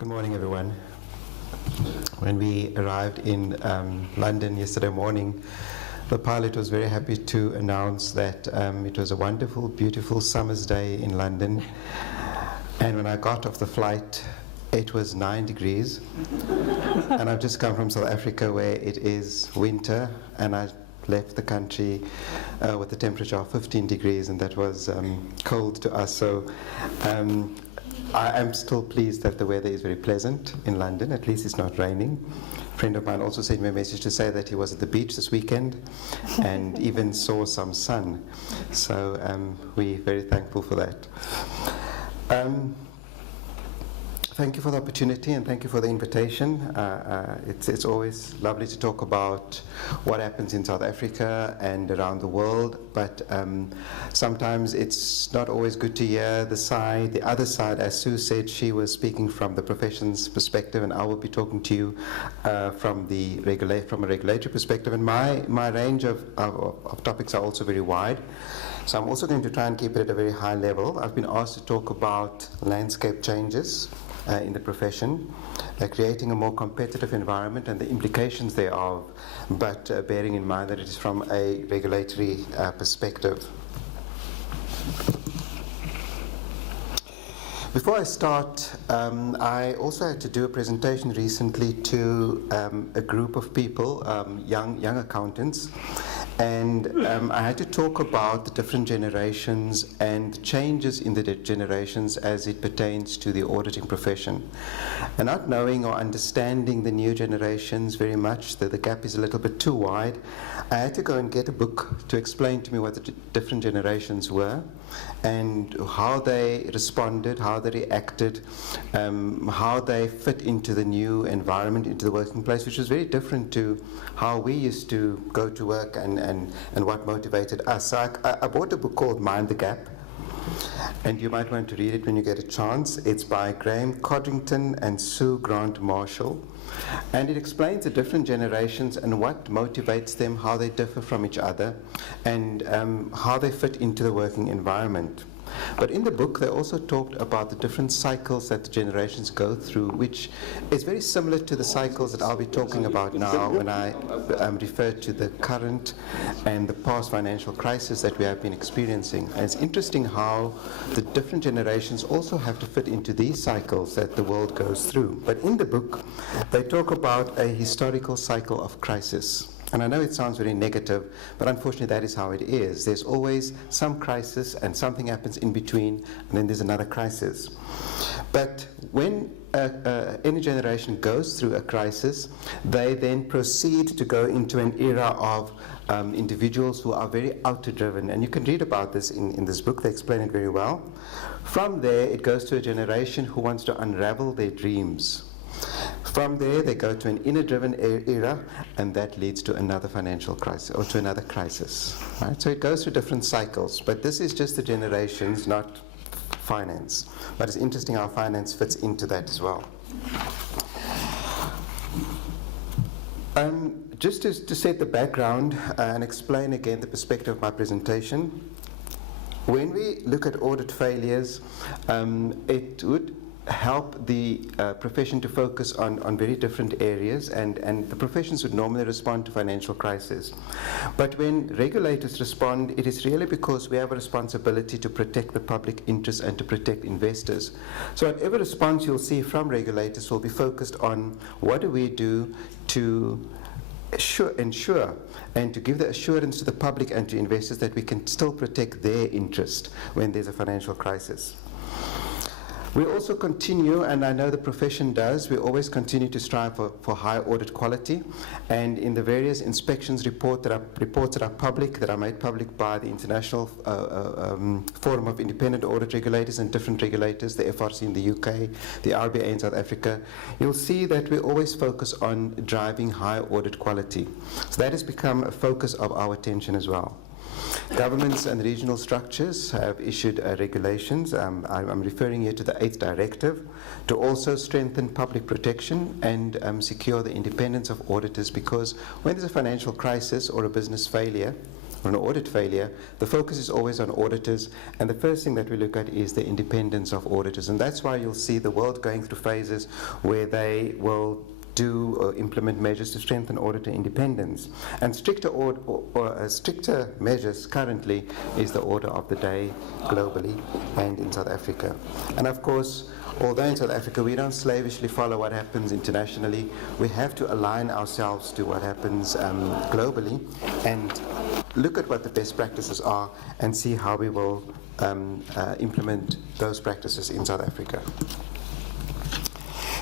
Good morning, everyone. When we arrived in London yesterday morning, the pilot was very happy to announce that it was a wonderful, beautiful summer's day in London. And when I got off the flight, it was 9 degrees. And I've just come from South Africa where it is winter, and I left the country with a temperature of 15 degrees, and that was cold to us. So I am still pleased that the weather is very pleasant in London. At least it's not raining. A friend of mine also sent me a message to say that he was at the beach this weekend and even saw some sun. So we're very thankful for that. Thank you for the opportunity and thank you for the invitation. It's always lovely to talk about what happens in South Africa and around the world, but sometimes it's not always good to hear the other side. As Sue said, she was speaking from the profession's perspective, and I will be talking to you from a regulatory perspective. And my range of topics are also very wide. So I'm also going to try and keep it at a very high level. I've been asked to talk about landscape changes in the profession, creating a more competitive environment and the implications thereof, but bearing in mind that it is from a regulatory perspective. Before I start, I also had to do a presentation recently to a group of people, young accountants, and I had to talk about the different generations and changes in the generations as it pertains to the auditing profession. And not knowing or understanding the new generations very much, the gap is a little bit too wide, I had to go and get a book to explain to me what the different generations were and how they responded, how they reacted, how they fit into the new environment, into the working place, which was very different to how we used to go to work and what motivated us. So I bought a book called Mind the Gap, and you might want to read it when you get a chance. It's by Graham Codrington and Sue Grant Marshall, and it explains the different generations and what motivates them, how they differ from each other, and how they fit into the working environment. But in the book, they also talked about the different cycles that the generations go through, which is very similar to the cycles that I'll be talking about now when I refer to the current and the past financial crisis that we have been experiencing. And it's interesting how the different generations also have to fit into these cycles that the world goes through. But in the book, they talk about a historical cycle of crisis. And I know it sounds very negative, but unfortunately that is how it is. There's always some crisis and something happens in between, and then there's another crisis. But when any generation goes through a crisis, they then proceed to go into an era of individuals who are very outer-driven. And you can read about this in this book. They explain it very well. From there, it goes to a generation who wants to unravel their dreams. From there, they go to an inner-driven era, and that leads to another financial crisis, or to another crisis. Right? So it goes through different cycles, but this is just the generations, not finance. But it's interesting how finance fits into that as well. Just to set the background and explain again the perspective of my presentation, when we look at audit failures, it would help the profession to focus on very different areas, and the professions would normally respond to financial crisis. But when regulators respond, it is really because we have a responsibility to protect the public interest and to protect investors. So whatever response you'll see from regulators will be focused on what do we do to ensure and to give the assurance to the public and to investors that we can still protect their interest when there's a financial crisis. We also continue, and I know the profession does, we always continue to strive for high audit quality, and in the various inspections reports that are public, that are made public by the International Forum of Independent Audit Regulators and different regulators, the FRC in the UK, the IRBA in South Africa, you'll see that we always focus on driving high audit quality. So that has become a focus of our attention as well. Governments and regional structures have issued regulations. I'm referring here to the 8th Directive to also strengthen public protection and secure the independence of auditors, because when there's a financial crisis or a business failure, or an audit failure, the focus is always on auditors, and the first thing that we look at is the independence of auditors. And that's why you'll see the world going through phases where they will do or implement measures to strengthen auditor independence. And stricter measures currently is the order of the day globally and in South Africa. And of course, although in South Africa we don't slavishly follow what happens internationally, we have to align ourselves to what happens globally and look at what the best practices are and see how we will implement those practices in South Africa.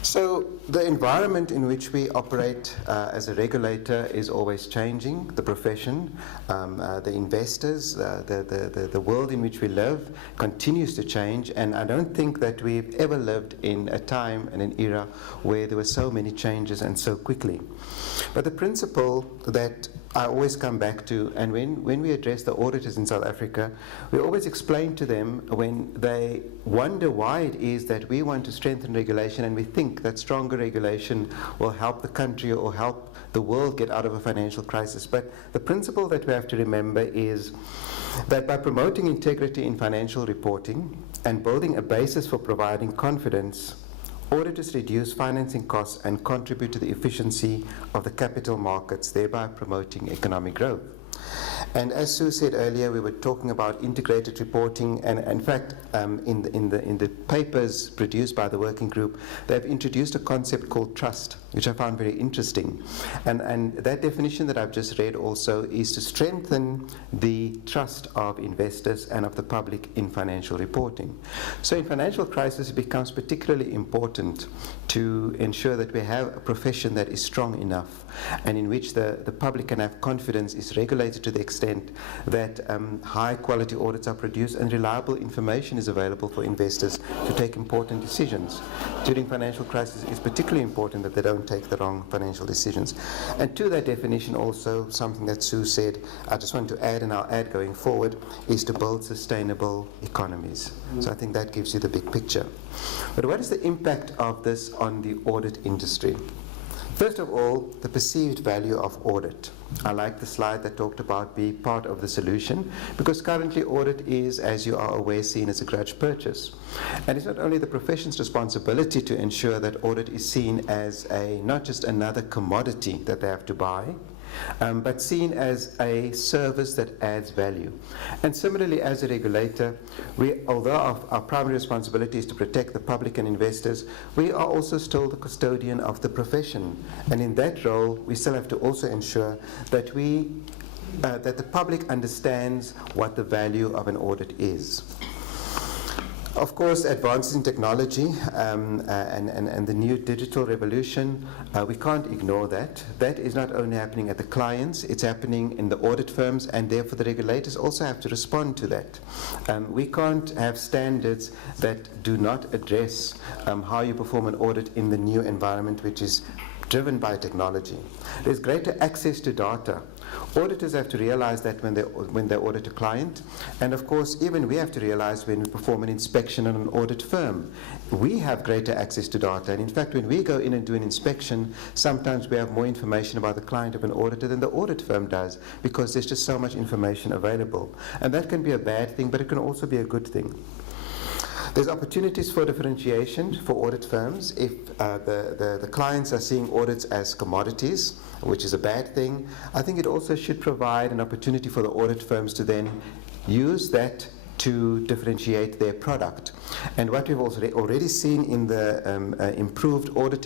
So the environment in which we operate as a regulator is always changing. The profession, the investors, the world in which we live continues to change, and I don't think that we've ever lived in a time and an era where there were so many changes and so quickly. But the principle that I always come back to, and when we address the auditors in South Africa, we always explain to them when they wonder why it is that we want to strengthen regulation and we think that stronger regulation will help the country or help the world get out of a financial crisis. But the principle that we have to remember is that by promoting integrity in financial reporting and building a basis for providing confidence, auditors reduce financing costs and contribute to the efficiency of the capital markets, thereby promoting economic growth. And as Sue said earlier, we were talking about integrated reporting, and in fact, in the papers produced by the working group, they've introduced a concept called trust, which I found very interesting. And that definition that I've just read also is to strengthen the trust of investors and of the public in financial reporting. So in financial crisis, it becomes particularly important to ensure that we have a profession that is strong enough and in which the public can have confidence, is regulated to the extent that high quality audits are produced and reliable information is available for investors to take important decisions. During financial crisis, it's particularly important that they don't take the wrong financial decisions. And to that definition also, something that Sue said, I just want to add, and I'll add going forward, is to build sustainable economies. So I think that gives you the big picture. But what is the impact of this on the audit industry? First of all, the perceived value of audit. I like the slide that talked about being part of the solution, because currently audit is, as you are aware, seen as a grudge purchase. And it's not only the profession's responsibility to ensure that audit is seen as not just another commodity that they have to buy, but seen as a service that adds value. And similarly, as a regulator, although our primary responsibility is to protect the public and investors, we are also still the custodian of the profession. And in that role, we still have to also ensure that that the public understands what the value of an audit is. Of course, advances in technology and the new digital revolution, we can't ignore that. That is not only happening at the clients, it's happening in the audit firms, and therefore the regulators also have to respond to that. We can't have standards that do not address how you perform an audit in the new environment, which is driven by technology. There's greater access to data. Auditors have to realize that when they audit a client, and of course even we have to realize when we perform an inspection on an audit firm, we have greater access to data. And in fact, when we go in and do an inspection, sometimes we have more information about the client of an auditor than the audit firm does, because there's just so much information available. And that can be a bad thing, but it can also be a good thing. There's opportunities for differentiation for audit firms if the clients are seeing audits as commodities, which is a bad thing. I think it also should provide an opportunity for the audit firms to then use that to differentiate their product. And what we've also already seen in the improved audit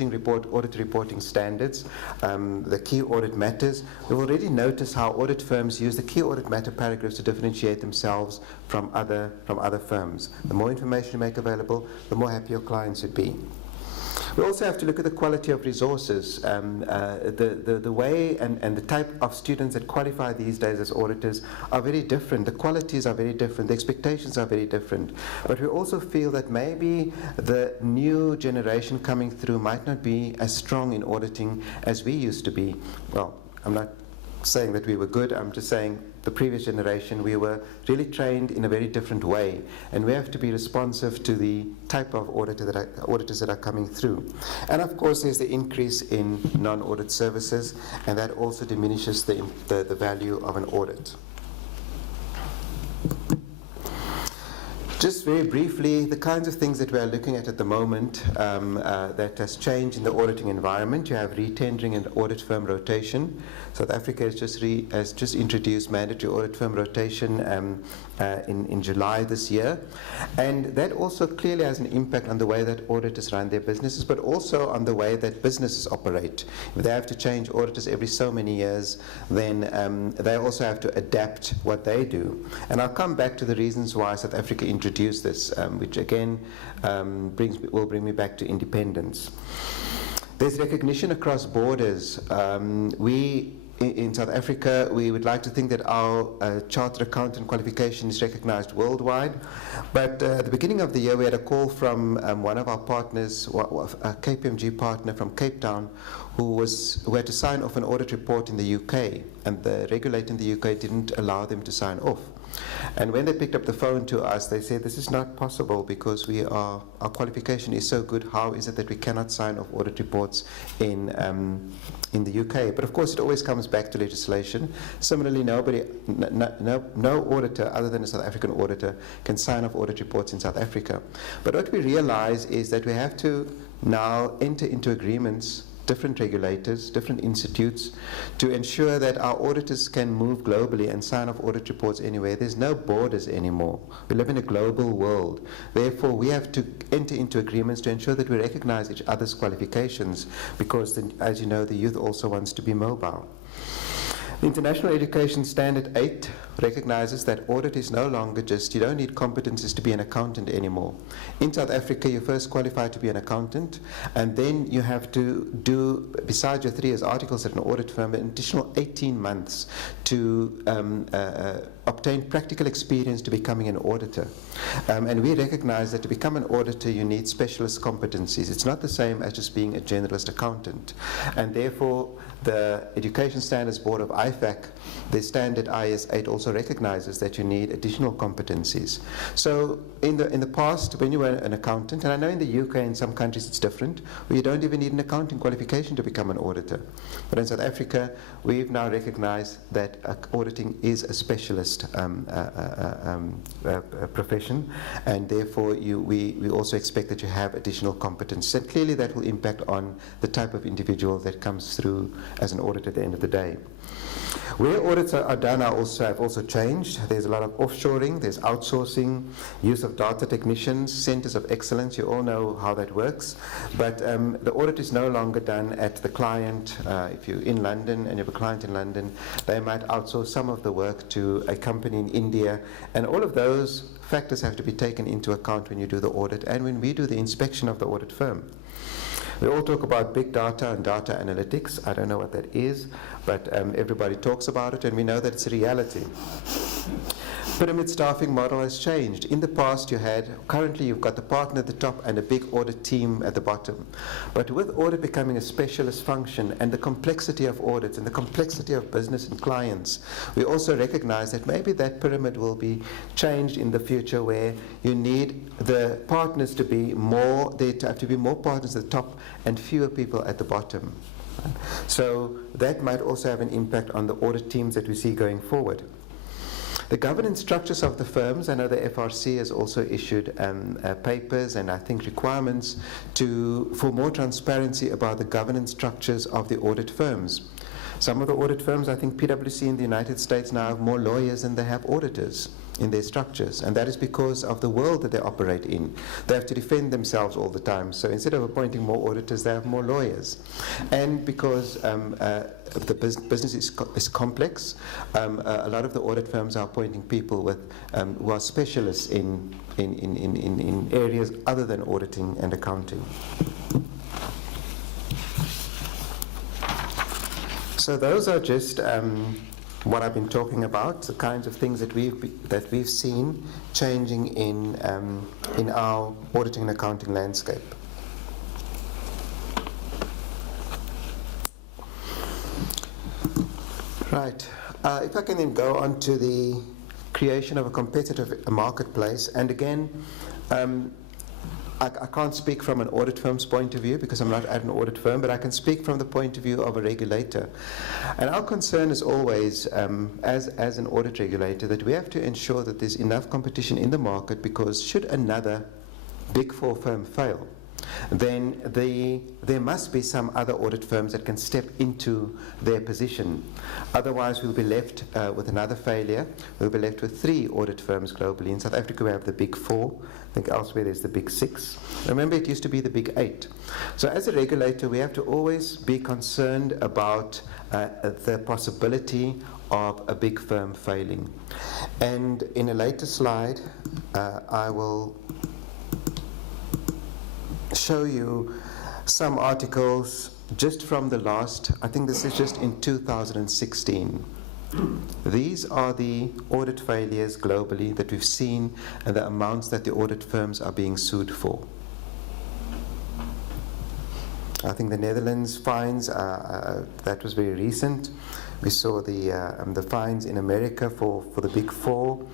reporting standards, the key audit matters, we've already noticed how audit firms use the key audit matter paragraphs to differentiate themselves from other firms. The more information you make available, the more happy your clients would be. We also have to look at the quality of resources. The way and the type of students that qualify these days as auditors are very different. The qualities are very different. The expectations are very different. But we also feel that maybe the new generation coming through might not be as strong in auditing as we used to be. Well, I'm not saying that we were good. I'm just saying the previous generation, we were really trained in a very different way, and we have to be responsive to the type of auditors that are coming through. And of course, there's the increase in non-audit services, and that also diminishes the value of an audit. Just very briefly, the kinds of things that we are looking at the moment that has changed in the auditing environment. You have retendering and audit firm rotation. South Africa has just introduced mandatory audit firm rotation in July this year. And that also clearly has an impact on the way that auditors run their businesses, but also on the way that businesses operate. If they have to change auditors every so many years, then they also have to adapt what they do. And I'll come back to the reasons why South Africa introduced this, which again will bring me back to independence. There's recognition across borders. In South Africa, we would like to think that our chartered accountant qualification is recognized worldwide. But at the beginning of the year, we had a call from one of our partners, a KPMG partner from Cape Town, who had to sign off an audit report in the UK, and the regulator in the UK didn't allow them to sign off. And when they picked up the phone to us, they said, this is not possible because our qualification is so good. How is it that we cannot sign off audit reports in the UK? But of course, it always comes back to legislation. Similarly, no auditor other than a South African auditor can sign off audit reports in South Africa. But what we realize is that we have to now enter into agreements, different regulators, different institutes, to ensure that our auditors can move globally and sign off audit reports anywhere. There's no borders anymore. We live in a global world. Therefore, we have to enter into agreements to ensure that we recognize each other's qualifications, because, as you know, the youth also wants to be mobile. The International Education Standard 8 recognizes that audit is no longer just, you don't need competencies to be an accountant anymore. In South Africa, you first qualify to be an accountant, and then you have to do, besides your 3 years articles at an audit firm, an additional 18 months to obtain practical experience to becoming an auditor. And we recognize that to become an auditor, you need specialist competencies. It's not the same as just being a generalist accountant. And therefore, the Education Standards Board of IFAC, the standard IS 8, also recognizes that you need additional competencies. So in the past, when you were an accountant, and I know in the UK and some countries it's different, where you don't even need an accounting qualification to become an auditor. But in South Africa, we've now recognized that auditing is a specialist profession, and therefore we also expect that you have additional competence. And clearly that will impact on the type of individual that comes through as an auditor at the end of the day. Where audits are done have also changed. There's a lot of offshoring, there's outsourcing, use of data technicians, centers of excellence. You all know how that works. But the audit is no longer done at the client. If you're in London and you have a client in London, they might outsource some of the work to a company in India. And all of those factors have to be taken into account when you do the audit and when we do the inspection of the audit firm. We all talk about big data and data analytics. I don't know what that is, but everybody talks about it, and we know that it's a reality. Pyramid staffing model has changed. In the past, currently you've got the partner at the top and a big audit team at the bottom. But with audit becoming a specialist function and the complexity of audits and the complexity of business and clients, we also recognize that maybe that pyramid will be changed in the future, where you need the partners to be more, there to have to be more partners at the top and fewer people at the bottom. So that might also have an impact on the audit teams that we see going forward. The governance structures of the firms, I know the FRC has also issued papers and I think requirements for more transparency about the governance structures of the audit firms. Some of the audit firms, I think PwC in the United States now have more lawyers than they have auditors in their structures, and that is because of the world that they operate in. They have to defend themselves all the time, so instead of appointing more auditors, they have more lawyers. And because the business is complex, a lot of the audit firms are appointing people who are specialists in areas other than auditing and accounting. So those are just what I've been talking about, the kinds of things that we've seen changing in our auditing and accounting landscape. Right. If I can then go on to the creation of a competitive marketplace, and again, I can't speak from an audit firm's point of view because I'm not at an audit firm, but I can speak from the point of view of a regulator. And our concern is always, as an audit regulator, that we have to ensure that there's enough competition in the market, because should another Big Four firm fail, then there must be some other audit firms that can step into their position. Otherwise, we'll be left with another failure. We'll be left with 3 audit firms globally. In South Africa, we have the Big Four. I think elsewhere there's the Big 6. Remember, it used to be the Big 8. So as a regulator, we have to always be concerned about the possibility of a big firm failing. And in a later slide, I will show you some articles just from the last, I think this is just in 2016. These are the audit failures globally that we've seen and the amounts that the audit firms are being sued for. I think the Netherlands fines, that was very recent. We saw the fines in America for the Big Four.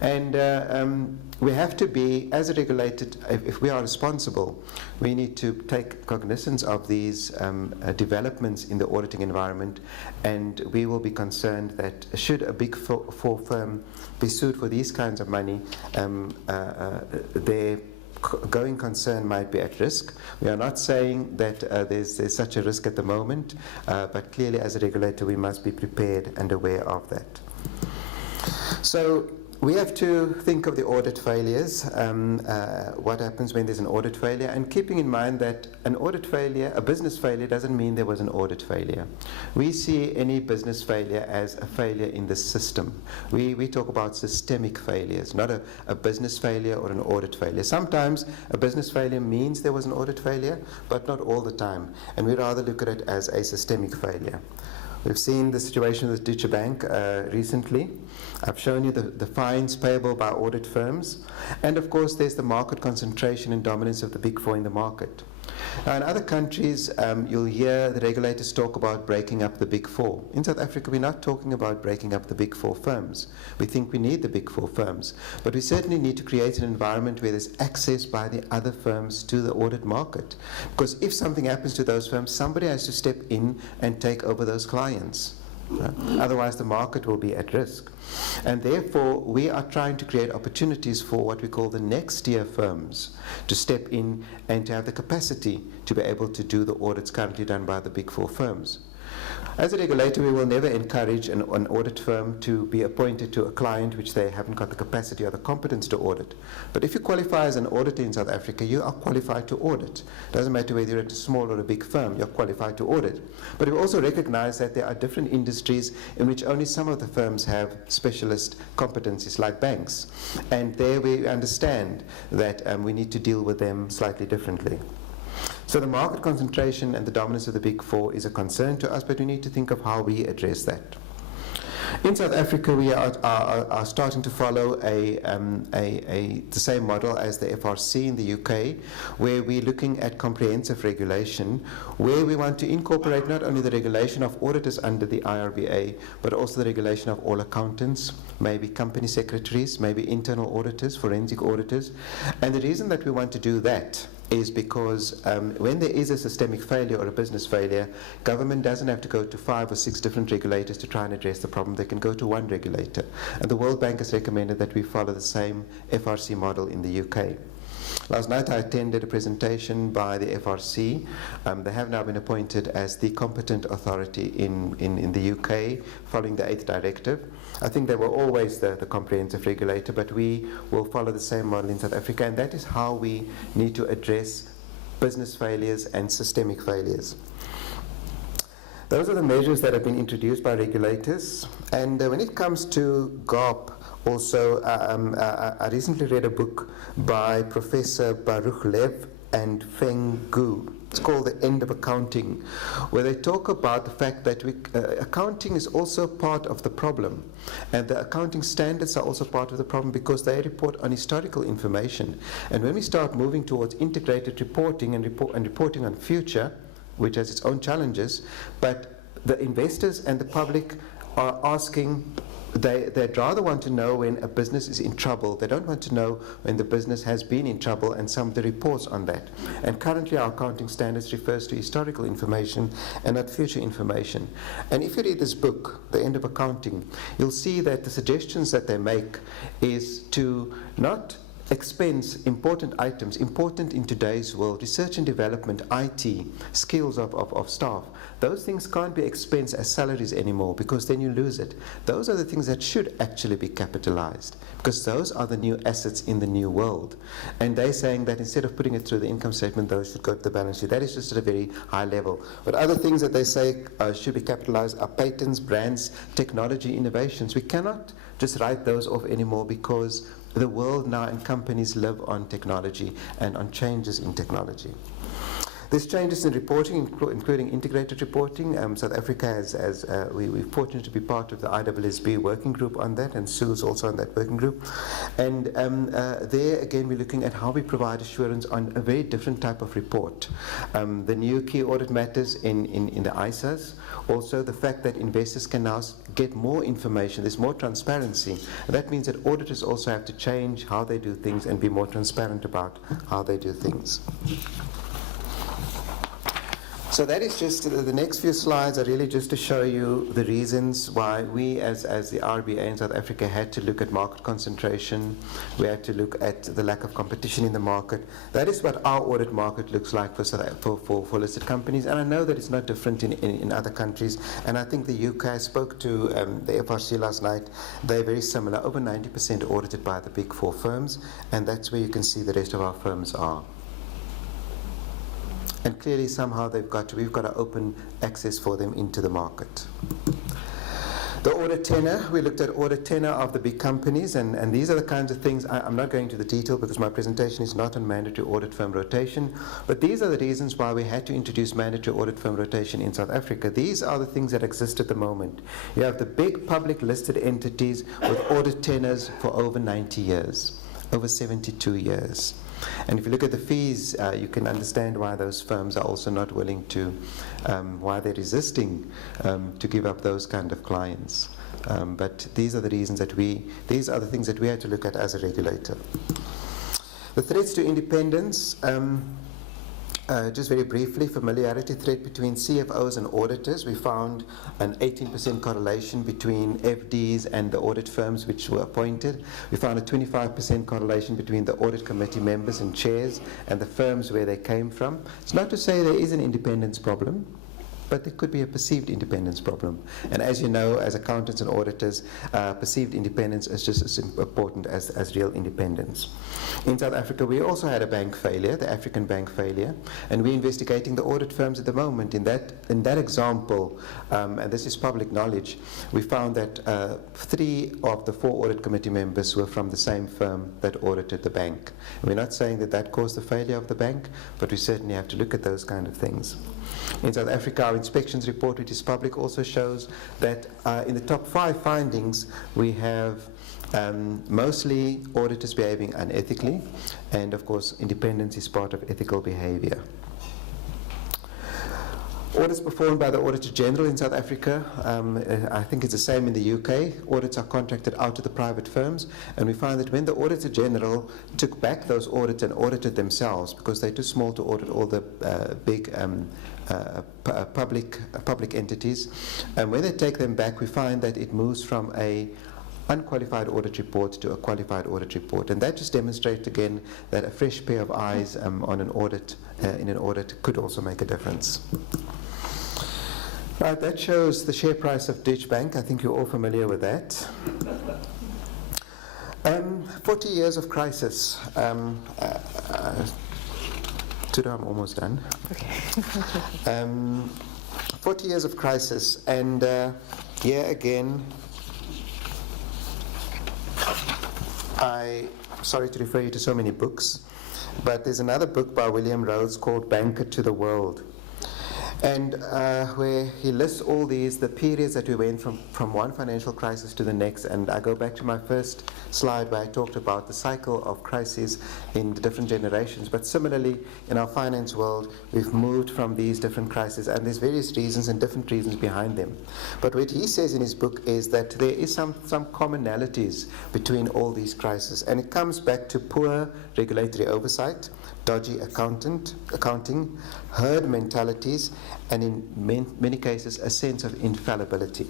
And we have to be, as a regulator, if we are responsible, we need to take cognizance of these developments in the auditing environment, and we will be concerned that should a Big Four firm be sued for these kinds of money, their going concern might be at risk. We are not saying that there's such a risk at the moment, but clearly as a regulator we must be prepared and aware of that. So we have to think of the audit failures, what happens when there's an audit failure, and keeping in mind that an audit failure, a business failure, doesn't mean there was an audit failure. We see any business failure as a failure in the system. We talk about systemic failures, not a business failure or an audit failure. Sometimes a business failure means there was an audit failure, but not all the time, and we rather look at it as a systemic failure. We've seen the situation with Deutsche Bank recently. I've shown you the fines payable by audit firms. And of course, there's the market concentration and dominance of the Big Four in the market. Now, in other countries, you'll hear the regulators talk about breaking up the Big Four. In South Africa, we're not talking about breaking up the Big Four firms. We think we need the Big Four firms. But we certainly need to create an environment where there's access by the other firms to the audit market. Because if something happens to those firms, somebody has to step in and take over those clients. Otherwise, the market will be at risk. And therefore, we are trying to create opportunities for what we call the next tier firms to step in and to have the capacity to be able to do the audits currently done by the Big Four firms. As a regulator, we will never encourage an audit firm to be appointed to a client which they haven't got the capacity or the competence to audit. But if you qualify as an auditor in South Africa, you are qualified to audit. It doesn't matter whether you're at a small or a big firm, you're qualified to audit. But we also recognize that there are different industries in which only some of the firms have specialist competencies, like banks. And there we understand that we need to deal with them slightly differently. So the market concentration and the dominance of the Big Four is a concern to us, but we need to think of how we address that. In South Africa, we are starting to follow the same model as the FRC in the UK, where we're looking at comprehensive regulation, where we want to incorporate not only the regulation of auditors under the IRBA, but also the regulation of all accountants, maybe company secretaries, maybe internal auditors, forensic auditors. And the reason that we want to do that is because when there is a systemic failure or a business failure, government doesn't have to go to 5 or 6 different regulators to try and address the problem. They can go to one regulator. And the World Bank has recommended that we follow the same FRC model in the UK. Last night I attended a presentation by the FRC. They have now been appointed as the competent authority in the UK following the 8th directive. I think they were always the comprehensive regulator, but we will follow the same model in South Africa, and that is how we need to address business failures and systemic failures. Those are the measures that have been introduced by regulators. And when it comes to GARP, also, I recently read a book by Professor Baruch Lev and Feng Gu. It's called The End of Accounting, where they talk about the fact that accounting is also part of the problem. And the accounting standards are also part of the problem because they report on historical information. And when we start moving towards integrated reporting and reporting on future, which has its own challenges, but the investors and the public are asking, they'd rather want to know when a business is in trouble. They don't want to know when the business has been in trouble and some of the reports on that. And currently our accounting standards refers to historical information and not future information. And if you read this book, The End of Accounting, you'll see that the suggestions that they make is to not expense important items, important in today's world, research and development, IT, skills of staff. Those things can't be expensed as salaries anymore because then you lose it. Those are the things that should actually be capitalized because those are the new assets in the new world. And they're saying that instead of putting it through the income statement, those should go to the balance sheet. That is just at a very high level. But other things that they say should be capitalized are patents, brands, technology, innovations. We cannot just write those off anymore because the world now and companies live on technology and on changes in technology. There's changes in reporting, including integrated reporting. South Africa has we're fortunate to be part of the IRBA working group on that, and Sue's also on that working group. And there again, we're looking at how we provide assurance on a very different type of report. The new key audit matters in the ISAs. Also, the fact that investors can now get more information, there's more transparency. And that means that auditors also have to change how they do things and be more transparent about how they do things. So that is just, the next few slides are really just to show you the reasons why we as the IRBA in South Africa had to look at market concentration. We had to look at the lack of competition in the market. That is what our audit market looks like for listed companies. And I know that it's not different in other countries. And I think the UK, I spoke to the FRC last night, they're very similar, over 90% audited by the big four firms. And that's where you can see the rest of our firms are. And clearly somehow we've got to open access for them into the market. The audit tenure, we looked at audit tenure of the big companies, and these are the kinds of things, I'm not going into the detail because my presentation is not on mandatory audit firm rotation, but these are the reasons why we had to introduce mandatory audit firm rotation in South Africa. These are the things that exist at the moment. You have the big public listed entities with audit tenures for over 90 years, over 72 years. And if you look at the fees, you can understand why those firms are also not willing to, why they're resisting to give up those kind of clients. But these are the reasons that these are the things that we had to look at as a regulator. The threats to independence, just very briefly, familiarity threat between CFOs and auditors. We found an 18% correlation between FDs and the audit firms which were appointed. We found a 25% correlation between the audit committee members and chairs and the firms where they came from. It's not to say there is an independence problem, but there could be a perceived independence problem. And as you know, as accountants and auditors, perceived independence is just as important as real independence. In South Africa, we also had a bank failure, the African bank failure, and we're investigating the audit firms at the moment. In that example, and this is public knowledge, we found that 3 of the 4 audit committee members were from the same firm that audited the bank. And we're not saying that that caused the failure of the bank, but we certainly have to look at those kind of things. In South Africa, our inspections report, which is public, also shows that in the top 5 findings, we have mostly auditors behaving unethically, and of course, independence is part of ethical behavior. Audits performed by the Auditor General in South Africa, I think it's the same in the UK. Audits are contracted out to the private firms, and we find that when the Auditor General took back those audits and audited themselves, because they're too small to audit all the big public entities, and when they take them back, we find that it moves from a unqualified audit report to a qualified audit report, and that just demonstrates again that a fresh pair of eyes on an audit in an audit could also make a difference. Right, that shows the share price of Deutsche Bank. I think you're all familiar with that. 40 years of crisis. Today I'm almost done. Okay. 40 years of crisis, and here again, sorry to refer you to so many books, but there's another book by William Rhodes called Banker to the World. And where he lists all the periods that we went from one financial crisis to the next. And I go back to my first slide where I talked about the cycle of crises in the different generations. But similarly, in our finance world, we've moved from these different crises, and there's various reasons and different reasons behind them. But what he says in his book is that there is some commonalities between all these crises, and it comes back to poor regulatory oversight, dodgy accounting, herd mentalities, and in many cases a sense of infallibility.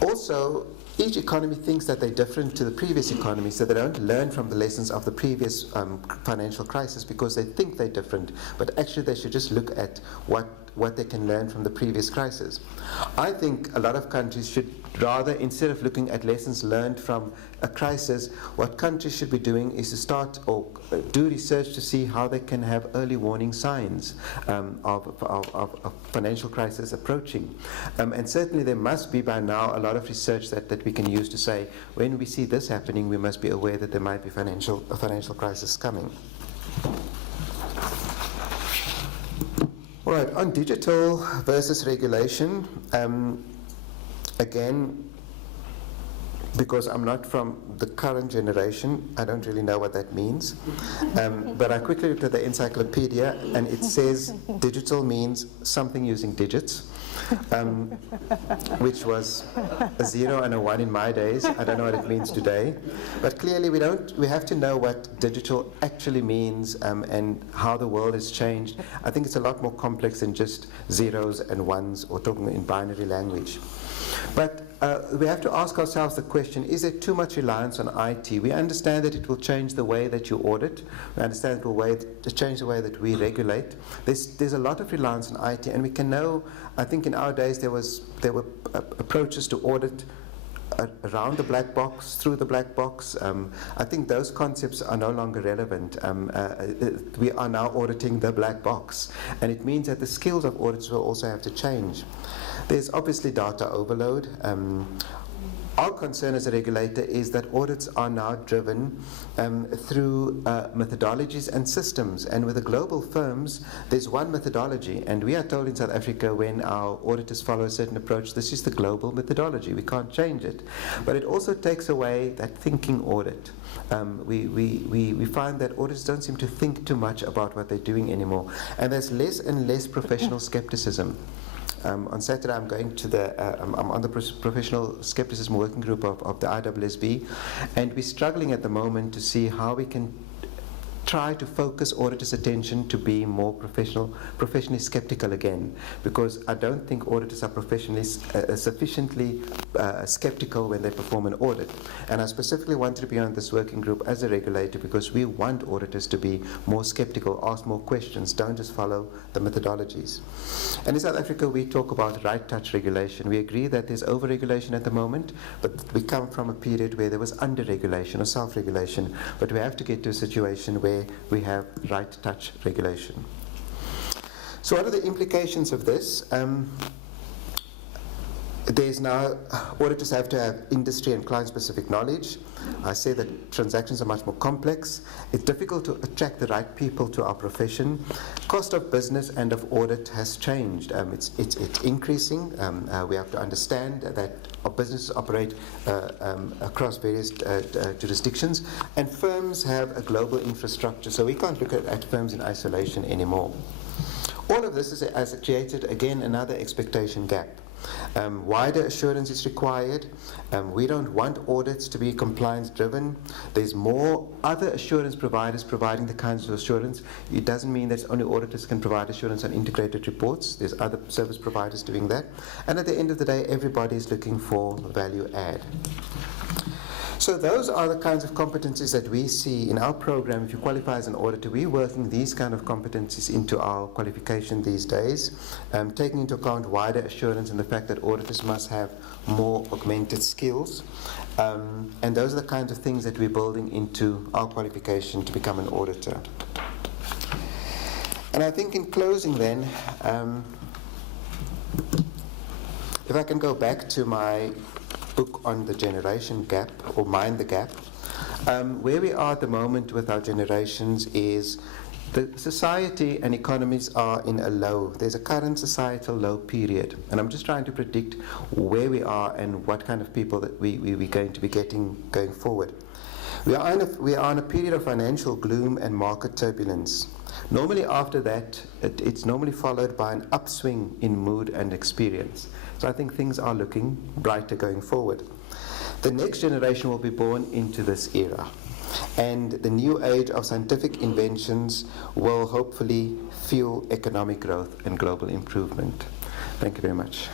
Also, each economy thinks that they're different to the previous economy, so they don't learn from the lessons of the previous financial crisis because they think they're different, but actually they should just look at what they can learn from the previous crisis. I think a lot of countries should rather, instead of looking at lessons learned from a crisis, what countries should be doing is to start or do research to see how they can have early warning signs of financial crisis approaching. And certainly there must be by now a lot of research that we can use to say, when we see this happening, we must be aware that there might be a financial crisis coming. All right, on digital versus regulation, again, because I'm not from the current generation, I don't really know what that means. But I quickly looked at the encyclopedia, and it says digital means something using digits, which was a 0 and a 1 in my days. I don't know what it means today. But clearly we have to know what digital actually means and how the world has changed. I think it's a lot more complex than just zeros and ones or talking in binary language. But we have to ask ourselves the question, is there too much reliance on IT? We understand that it will change the way that you audit. We understand it will change the way that we regulate. There's a lot of reliance on IT, and we can know, I think in our days there were approaches to audit around the black box, through the black box. I think those concepts are no longer relevant. We are now auditing the black box, and it means that the skills of auditors will also have to change. There's obviously data overload. Our concern as a regulator is that audits are now driven through methodologies and systems. And with the global firms, there's one methodology. And we are told in South Africa, when our auditors follow a certain approach, this is the global methodology. We can't change it. But it also takes away that thinking audit. We find that auditors don't seem to think too much about what they're doing anymore. And there's less and less professional skepticism. On Saturday, I'm going to I'm on the professional skepticism working group of the IRBA, and we're struggling at the moment to see how we can try to focus auditors' attention to be more professionally skeptical again, because I don't think auditors are professionally sufficiently skeptical when they perform an audit. And I specifically wanted to be on this working group as a regulator because we want auditors to be more skeptical, ask more questions, don't just follow the methodologies. And in South Africa, we talk about right touch regulation. We agree that there's over-regulation at the moment, but we come from a period where there was under-regulation or self-regulation, but we have to get to a situation where we have right touch regulation. So what are the implications of this? There's now, auditors have to have industry and client-specific knowledge. I say that transactions are much more complex. It's difficult to attract the right people to our profession. Cost of business and of audit has changed. It's increasing. We have to understand that our businesses operate across various jurisdictions, and firms have a global infrastructure, so we can't look at firms in isolation anymore. All of this has created, again, another expectation gap. Wider assurance is required. We don't want audits to be compliance driven. There's more other assurance providers providing the kinds of assurance. It doesn't mean that only auditors can provide assurance on integrated reports. There's other service providers doing that. And at the end of the day, everybody is looking for value add. So those are the kinds of competencies that we see in our program. If you qualify as an auditor, we're working these kind of competencies into our qualification these days, taking into account wider assurance and the fact that auditors must have more augmented skills. And those are the kinds of things that we're building into our qualification to become an auditor. And I think in closing then, if I can go back to my book on the generation gap, or mind the gap, where we are at the moment with our generations is The society and economies are in a low. There's a current societal low period, and I'm just trying to predict where we are and what kind of people that we're going to be getting going forward. We are in a period of financial gloom and market turbulence. Normally after that, it's normally followed by an upswing in mood and experience. So I think things are looking brighter going forward. The next generation will be born into this era, and the new age of scientific inventions will hopefully fuel economic growth and global improvement. Thank you very much.